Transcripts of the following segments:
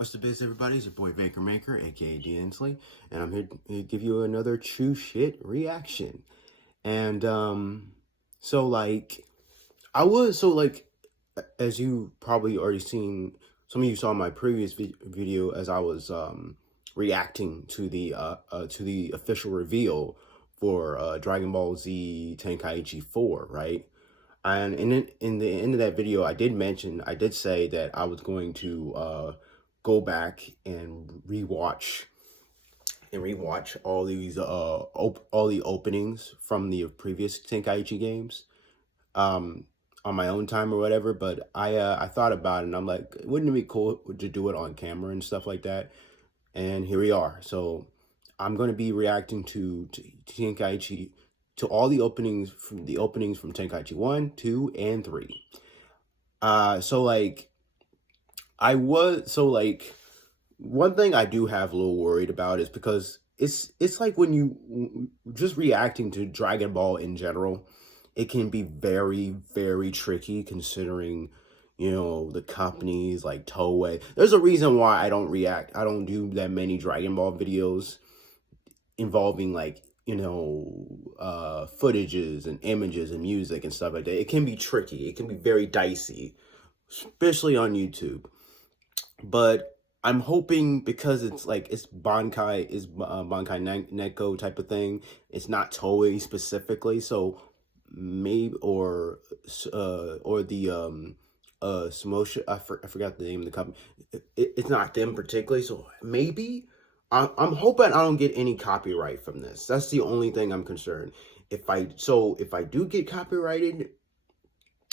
What's the biz, everybody? It's your boy Baker Maker, aka D Inslee, and I'm here to give you another true shit reaction. And so like I was so like as you probably already seen, some of you saw my previous video as I was reacting to the official reveal for Dragon Ball Z Tenkaichi 4, right? And in the end of that video, I did say that I was going to go back and rewatch all these all the openings from the previous Tenkaichi games on my own time or whatever. But I thought about it, and I'm like, wouldn't it be cool to do it on camera and stuff like that? And here we are. So I'm going to be reacting to Tenkaichi, to all the openings from Tenkaichi 1, 2, and 3. One thing I do have a little worried about is because it's like when you just reacting to Dragon Ball in general, it can be very, very tricky considering, you know, the companies like Toei. There's a reason why I don't do that many Dragon Ball videos involving, like, you know, footages and images and music and stuff like that. It can be tricky. It can be very dicey, especially on YouTube. But I'm hoping, because it's like it's Bankai Namco type of thing. It's not Toei specifically, so maybe or the Samosha, I forgot the name of the company. It's not them particularly, so maybe I'm hoping I don't get any copyright from this. That's the only thing I'm concerned. If I do get copyrighted,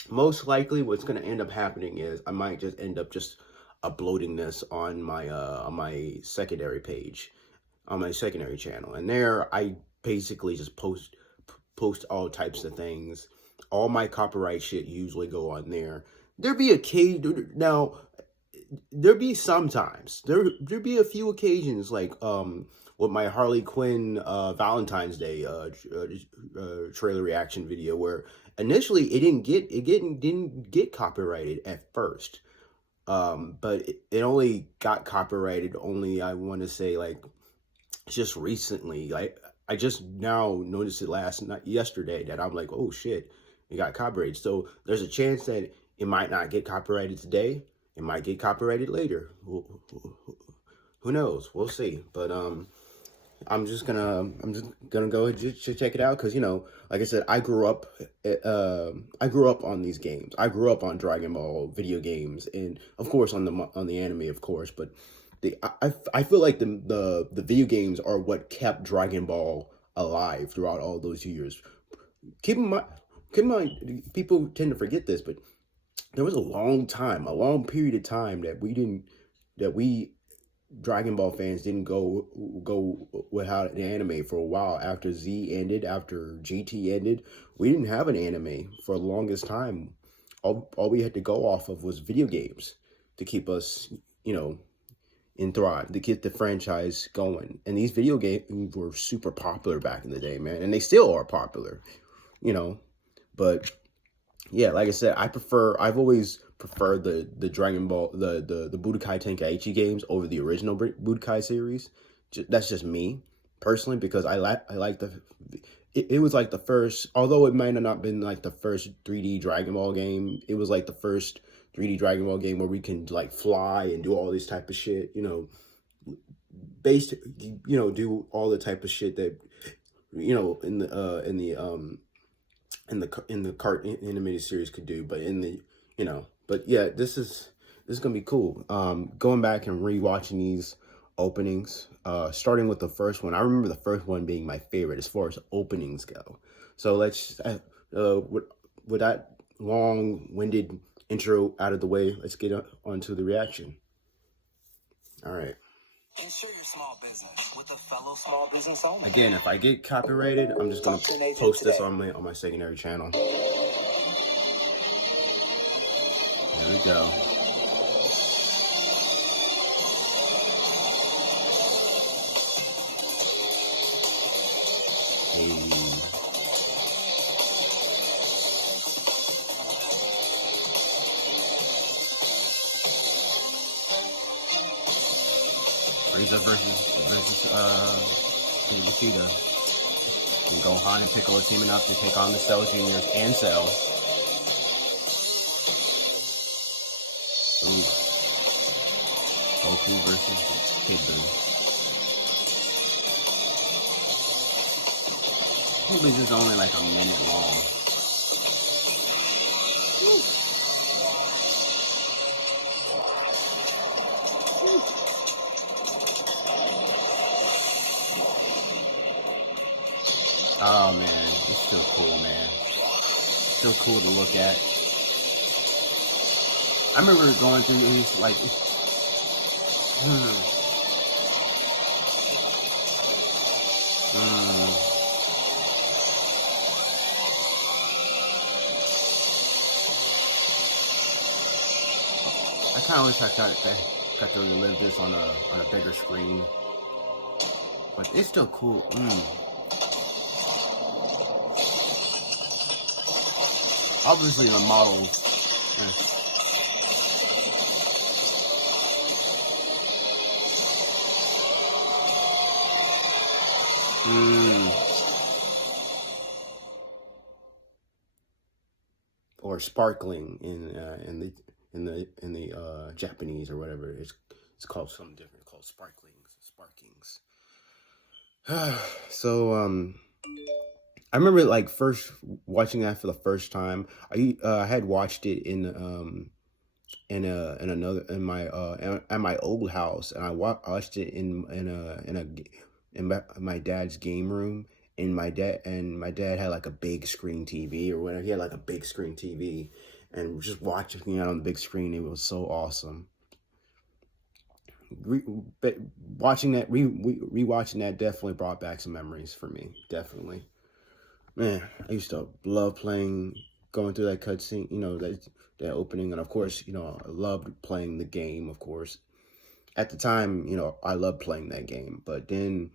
most likely what's going to end up happening is I might just end up just uploading this on my secondary page, on my secondary channel, and there I basically just post all types of things. All my copyright shit usually go on there. There'd be sometimes there'd be a few occasions, like with my Harley Quinn Valentine's Day trailer reaction video, where initially it didn't get copyrighted at first. But it only got copyrighted I want to say, like, just recently. Like, I just now noticed it yesterday, that I'm like, oh shit, it got copyrighted. So there's a chance that it might not get copyrighted today. It might get copyrighted later. Who knows? We'll see. But I'm just gonna go and just check it out, because, you know, like I said, I grew up on these games. I grew up on Dragon Ball video games, and of course on the anime, of course. But I feel like the video games are what kept Dragon Ball alive throughout all those years. Keep in mind, people tend to forget this, but there was a long period of time that we Dragon Ball fans didn't go without an anime for a while. After Z ended, after GT ended, we didn't have an anime for the longest time. All we had to go off of was video games to keep us, you know, in thrive, to get the franchise going. And these video games were super popular back in the day, man, and they still are popular, you know. But yeah, like I said, I've always preferred the Dragon Ball, the Budokai Tenkaichi games over the original Budokai series. That's just me personally, because I like it was like the first, although it might have not been like the first 3D Dragon Ball game, it was like the first 3D Dragon Ball game where we can, like, fly and do all this type of shit, you know, do all the type of shit that, you know, in the cartoon animated series could do. But but yeah, this is gonna be cool. Going back and rewatching these openings, starting with the first one. I remember the first one being my favorite as far as openings go. So let's with that long-winded intro out of the way, let's get onto the reaction. All right. Ensure your small business with a fellow small business owner. Again, if I get copyrighted, I'm just gonna post this on my secondary channel. Here we go. Hey. Frieza versus Vegeta. And Gohan and Piccolo teaming up to take on the Cell Juniors and Cell. Ooh. Goku versus Kid Buu. I can't believe this is only like a minute long. Woo. Woo. Oh man, it's still cool, man. Still cool to look at. I remember going through these like, I kind of wish I got to relive this on a bigger screen, but it's still cool. Obviously, the models. Or sparkling in the Japanese or whatever. It's called something different. It's called sparkings. So I remember like first watching that for the first time. I had watched it at my old house, and I watched it in my dad's game room. And my dad had like a big screen TV or whatever. He had like a big screen TV, and just watching it on the big screen, it was so awesome. Rewatching that definitely brought back some memories for me. Definitely, man. I used to love going through that cutscene, that opening, and of course, I loved playing the game. Of course, at the time, I loved playing that game, but then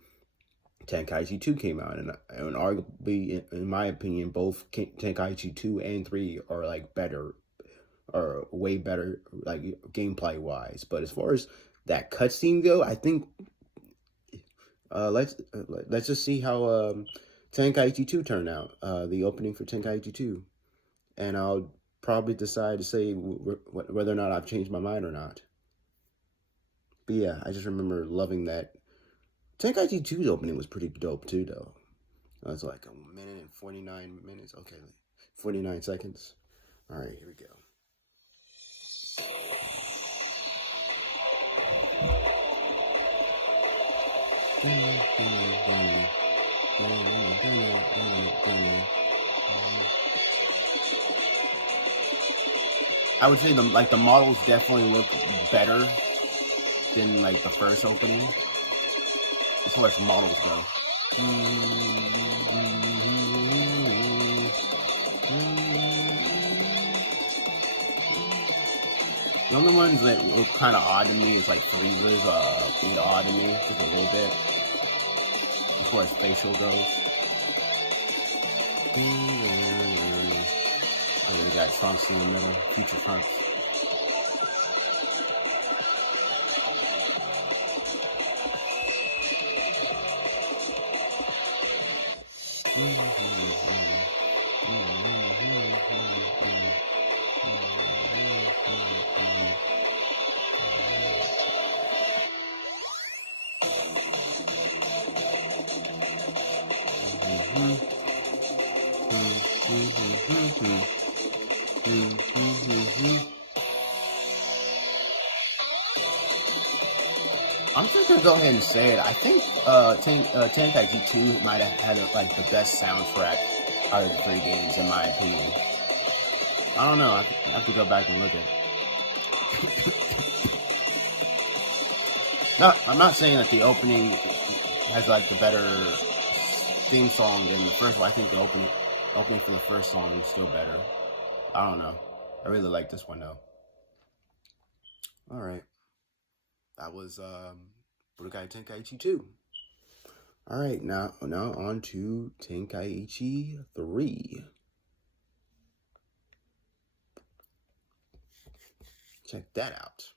Tenkaichi 2 came out, and arguably, in my opinion, both Tenkaichi 2 and 3 are like better, or way better, like gameplay wise. But as far as that cutscene go, I think let's just see how Tenkaichi 2 turned out, the opening for Tenkaichi 2, and I'll probably decide to say whether or not I've changed my mind or not. But yeah, I just remember loving that. Tenkaichi 2's opening was pretty dope too, though. It was like 1 minute and 49 minutes. Okay, 49 seconds. All right, here we go. I would say the models definitely look better than like the first opening, as far as models go. The only ones that look kind of odd to me is like Frieza's being odd to me, just a little bit, as far as facial goes. Oh, we got Trunks in the middle, future Trunks. I'm just gonna go ahead and say it. I think Tenkaichi 2 might have had like the best soundtrack out of the 3 games, in my opinion. I don't know. I have to go back and look at it. No, I'm not saying that the opening has like the better theme song than the first one. I think the opening for the first song is still better. I don't know. I really like this one though. All right. That was Budokai Tenkaichi 2. All right, now on to Tenkaichi 3. Check that out.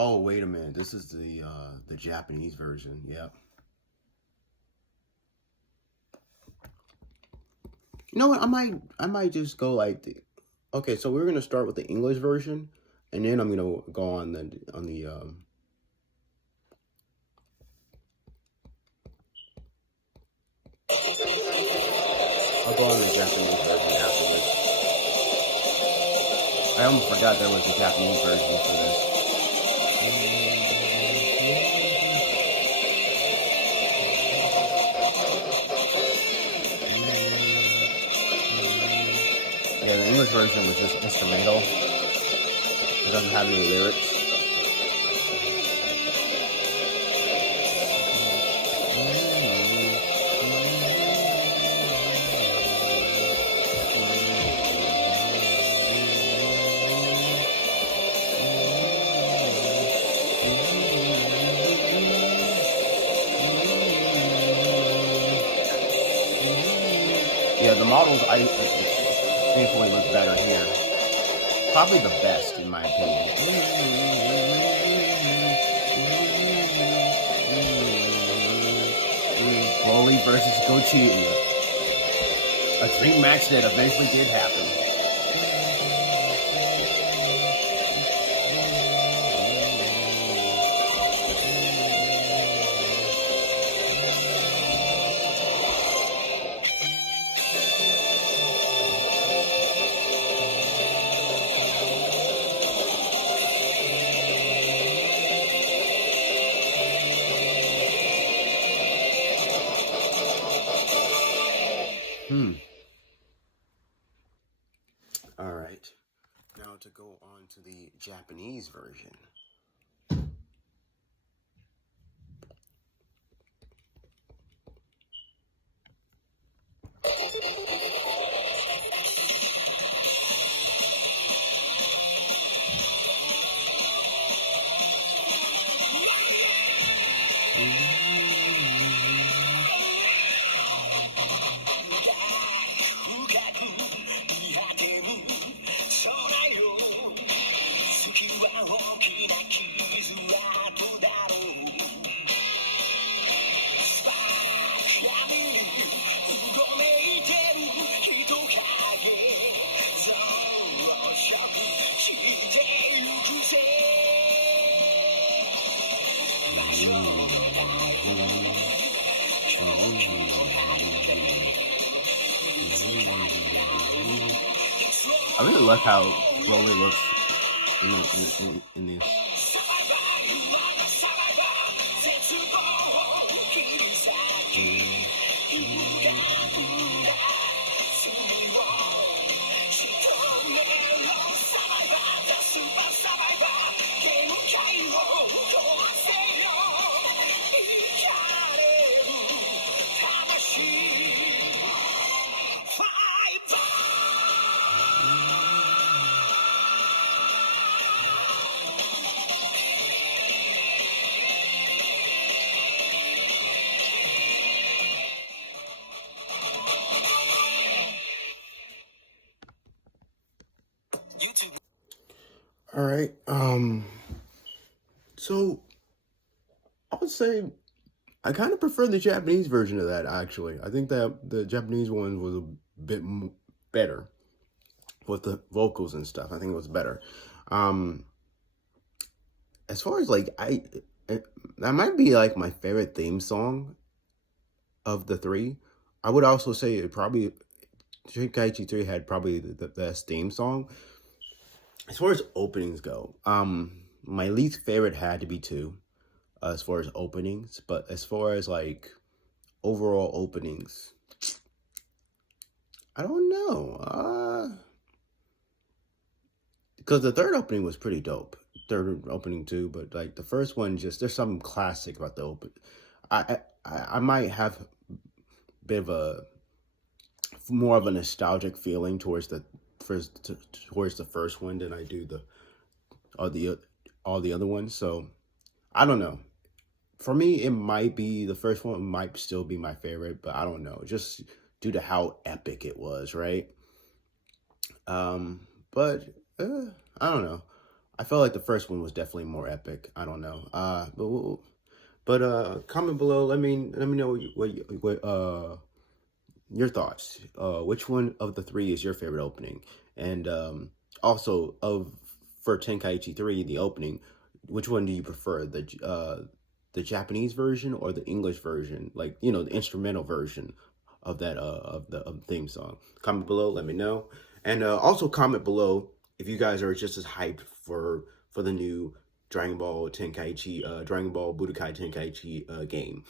Oh, wait a minute. This is the Japanese version. Yep. You know what? I might just go like the. Okay, so we're gonna start with the English version, and then I'm gonna go on the. I'll go on the Japanese version afterwards. I almost forgot there was a Japanese version for this. Yeah, the English version was just instrumental. It doesn't have any lyrics. Yeah, the models thankfully look better here. Probably the best in my opinion. Broly versus Gochi. A dream match that eventually did happen. All right. Now to go on to the Japanese version. I really like how Broly looks in this. All right. So I would say I kind of prefer the Japanese version of that, actually. I think that the Japanese one was a bit better with the vocals and stuff. I think it was better. As far as like that might be like my favorite theme song of the three. I would also say it probably Tenkaichi 3 had probably the best theme song. As far as openings go, my least favorite had to be 2, as far as openings. But as far as like overall openings, I don't know. Because the third opening was pretty dope. Third opening too, but like the first one, just there's something classic about the open. I might have a bit of a more of a nostalgic feeling towards the first one than I do all the other ones. So I don't know. For me, it might be the first one might still be my favorite, but I don't know, just due to how epic it was, right? But I don't know. I felt like the first one was definitely more epic. I don't know. Comment below. Let me know what your thoughts. Which one of the three is your favorite opening? And also for Tenkaichi 3, the opening, which one do you prefer? The Japanese version or the English version? Like, you know, the instrumental version of that of the theme song. Comment below, let me know. And also comment below if you guys are just as hyped for the new Dragon Ball Tenkaichi, Dragon Ball Budokai Tenkaichi game.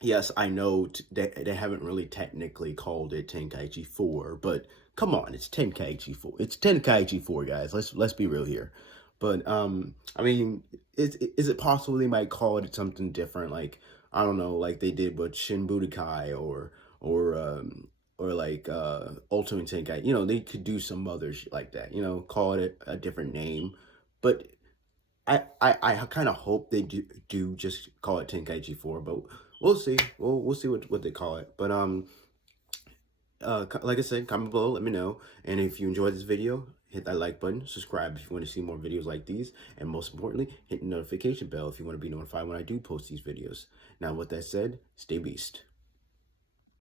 Yes, I know they haven't really technically called it Tenkaichi 4, but come on, it's Tenkaichi 4. It's Tenkaichi 4, guys. Let's be real here. But I mean, is it possible they might call it something different? Like, I don't know, like they did with Shin Budokai or like Ultimate Tenkaichi. You know, they could do some other shit like that. You know, call it a different name. But I kind of hope they do just call it Tenkaichi 4, but we'll see. We'll see what they call it. But like I said, comment below, let me know. And if you enjoyed this video, hit that like button, subscribe if you want to see more videos like these, and most importantly, hit the notification bell if you want to be notified when I do post these videos. Now, with that said, stay beast.